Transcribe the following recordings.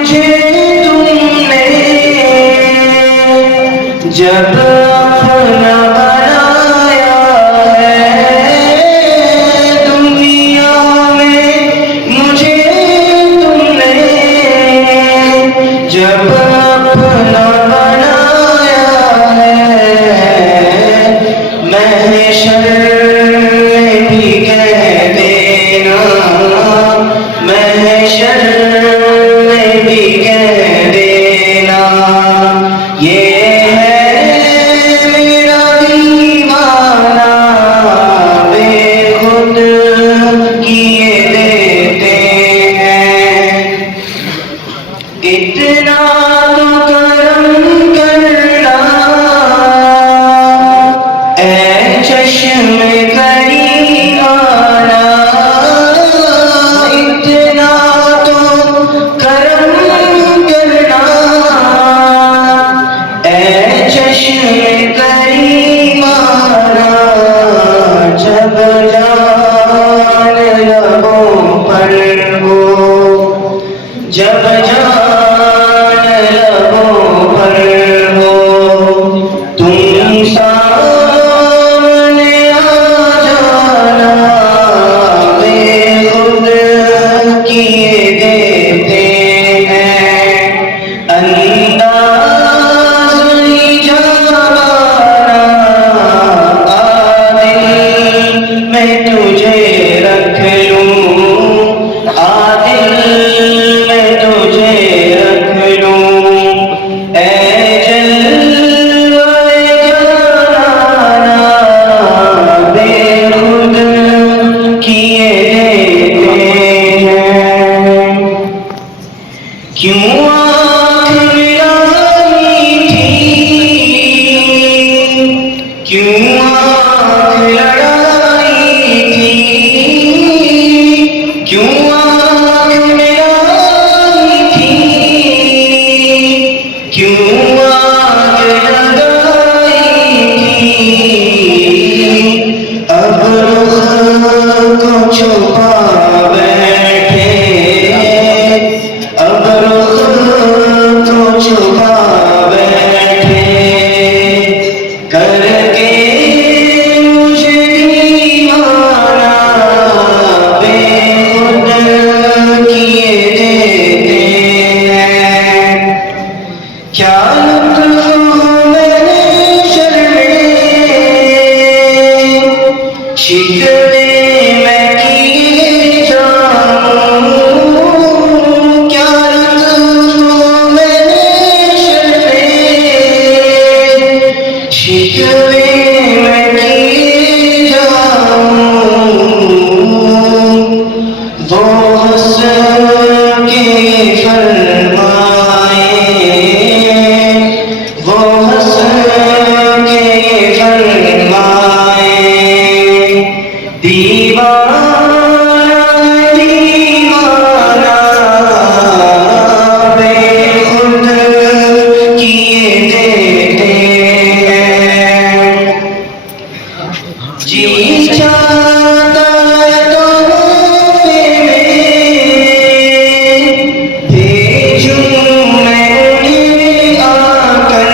मुझे तुमने जब अपना बनाया है दुनिया में, मुझे तुमने जब अपना बनाया है, महशर में भी कह देना, महशर में भी कह देना, ये है मेरा दीवाना, बेखुद किए देते हैं। इतना तो करम करना ऐ चश्मे करीमाना, इतना तो करम करना ऐ चश्मे करीमाना, जब जान लबों पर हो, जब जान लबों पर हो, तुम सामने आ जाना, बेखुद किए देते हैं। अंदाज़ निजाना, आदिल मैं तुझे रख लूं, आदिल मैं तुझे रख लूं, ऐ जलवाए जाना, बेखुद किए देते हैं। क्यों आँख मिलाई थी, क्यों आँख लड़ाई थी, क्यों आँख मिलाई थी, क्यों आँख लगाई थी, अब रुख को छुपा बैठे, अब रुख को छुपा बैठे, करके मुझे दीवाना, बेखुद किए देते हैं। क्या लुत्फ़ महशर में, शिकवे मैं किए जाऊं, क्या लुत्फ़ महशर में, शिकवे मैं किए जाऊं, वो हसन के फरमाए, वो हसन के फरमाए, दीवाना दीवाना, बेखुद किए देते हैं। जी चाहता है तोहफे में भेजूं मैं उन्हें आकर,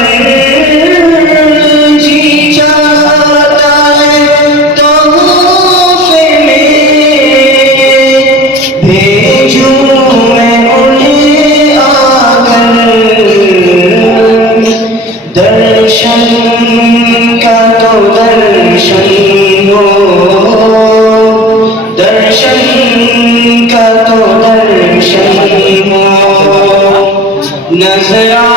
जी चाहता है तोहफे में भेजूं मैं उन्हें आकर, दर्शन का तो दर्शन हो, दर्शन का तो दर्शन हो, नजरा